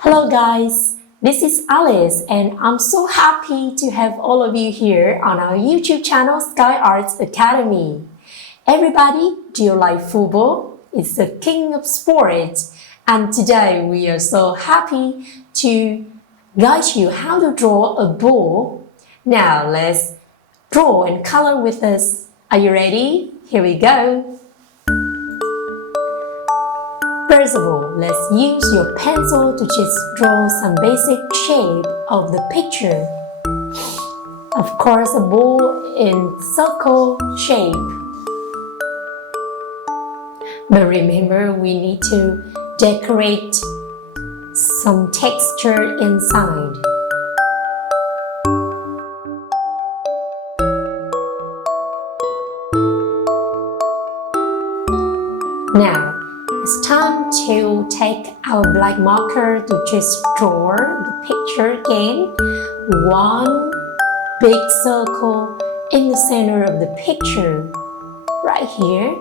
Hello guys, this is Alice and I'm so happy to have all of you here on our YouTube channel Sky Arts Academy. Everybody, do you like football? It's the king of sports, and today we are so happy to guide you how to draw a ball. Now let's draw and color with us. Are you ready? Here we go. First of all, let's use your pencil to just draw some basic shape of the picture. Of course, a ball in circle shape. But remember, we need to decorate some texture inside. Now, it's time to take our black marker to just draw the picture again. One big circle in the center of the picture, right here,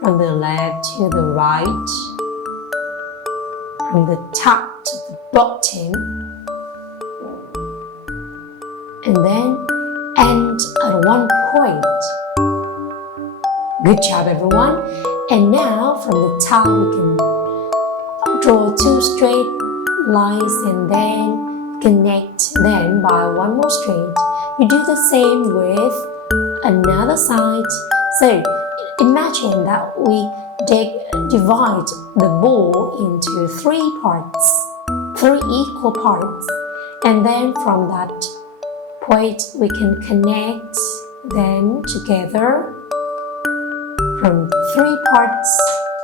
from the left to the right, from the top to the bottom, and then end at one point. Good job, everyone. And now from the top we can draw two straight lines and then connect them by one more straight. You do the same with another side. So imagine that we divide the ball into three equal parts. And then from that point we can connect them together. From three parts,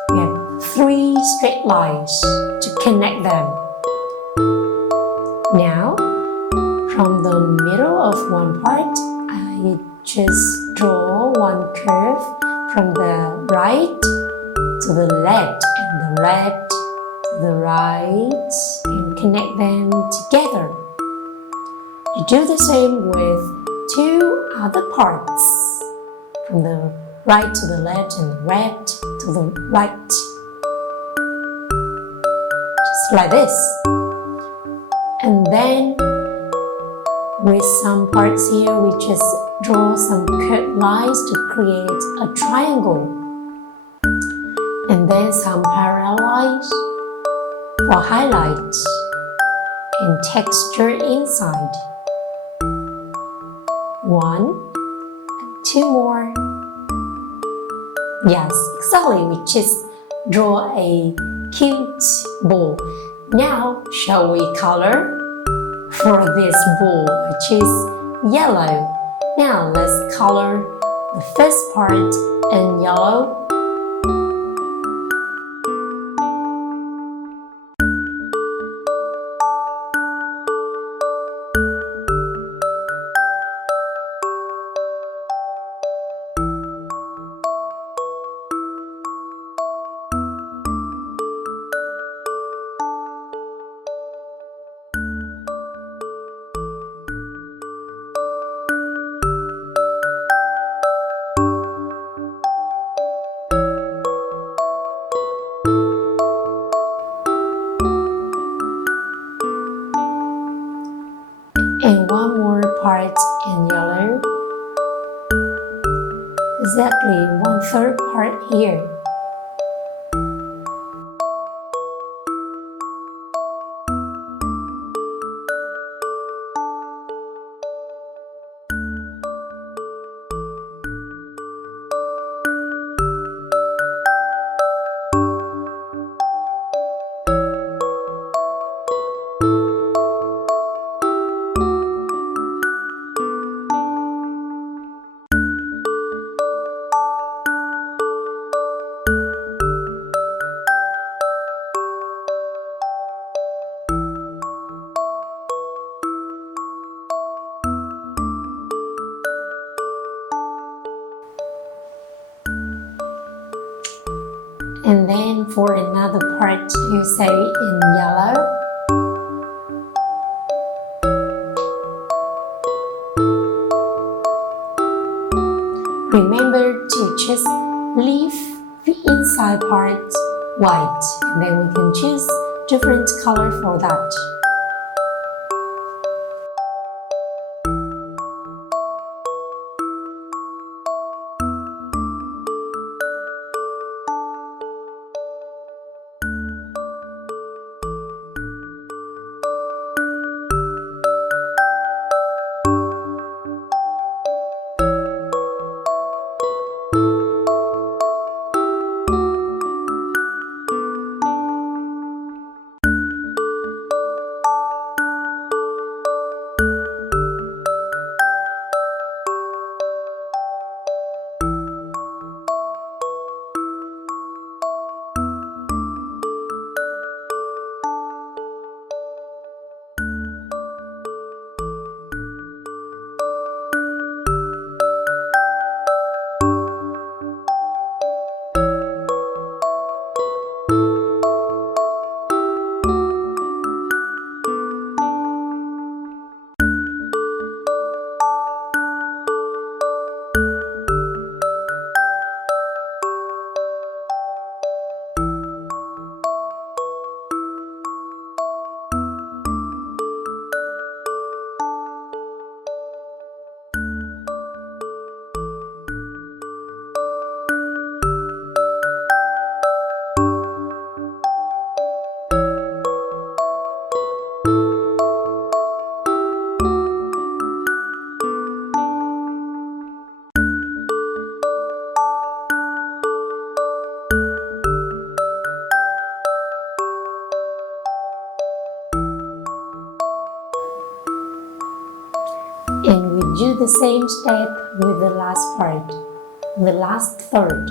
we have three straight lines to connect them. Now, from the middle of one part, I just draw one curve from the right to the left and the left to the right and connect them together. You do the same with two other parts from the right to the left and the left to the right. Just like this. And then with some parts here, we just draw some curved lines to create a triangle. And then some parallel lines for highlight and texture inside. One and two more. Yes, exactly. We just draw a cute ball. Now, shall we color for this ball, which is yellow? Now, let's color the first part in yellow. And one more part in yellow. Exactly 1/3 part here. And then for another part, you say in yellow. Remember to just leave the inside part white, and then we can just different color for that. And we do the same step with the last part, the last third.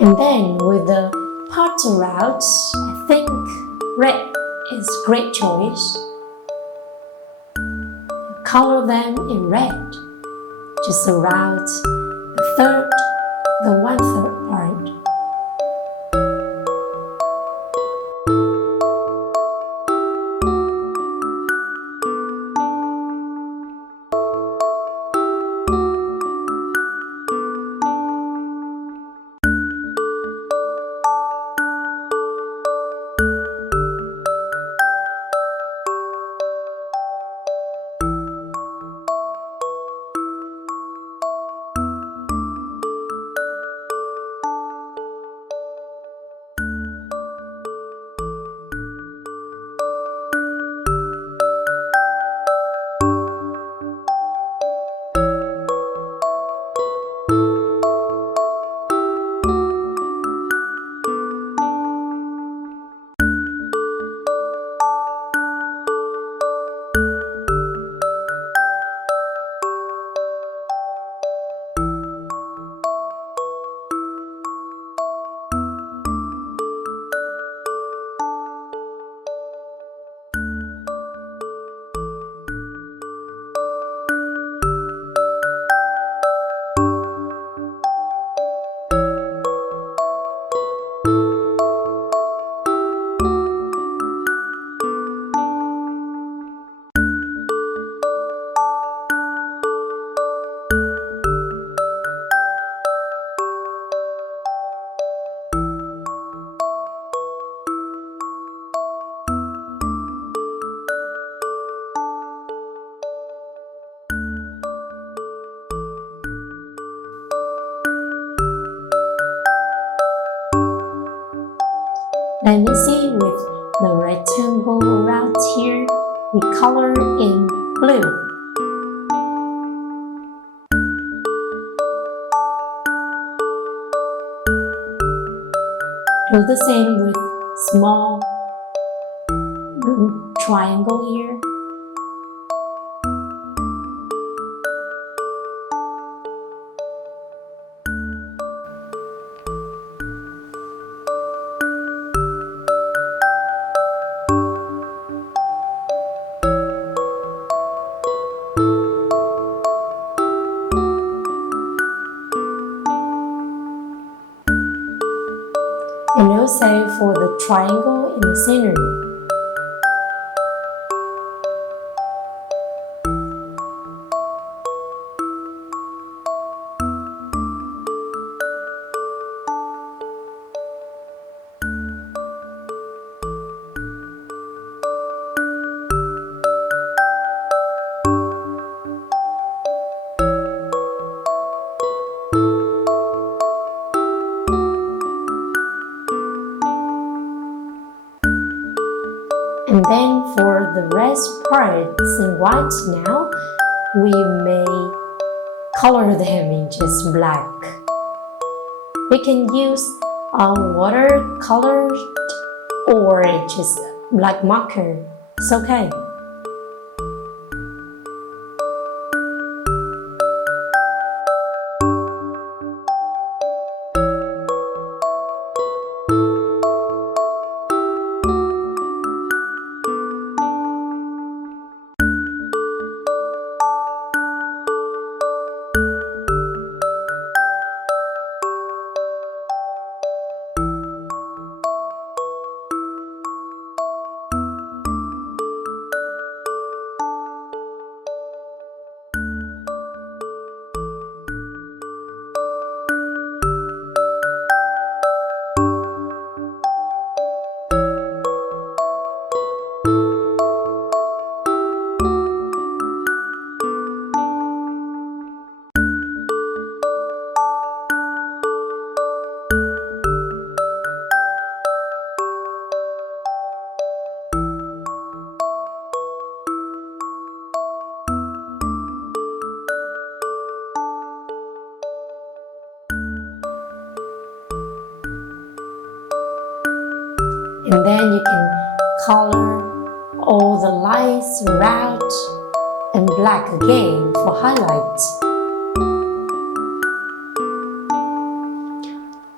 And then with the parter routes, I think red is great choice. Color them in red, just around the 1/3 part. Let me see with the rectangle around here, we color in blue. Do the same with small triangle here. And also for the triangle in the center. And then for the rest parts in white now, we may color them in just black. We can use watercolor or just black marker. It's okay. And then you can color all the lines red and black again for highlights.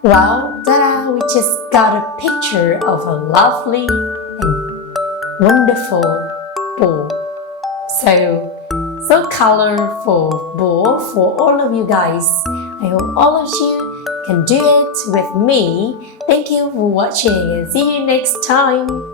Well, ta-da! We just got a picture of a lovely and wonderful bull. So colorful bull for all of you guys. I hope all of you can do it with me. Thank you for watching and see you next time.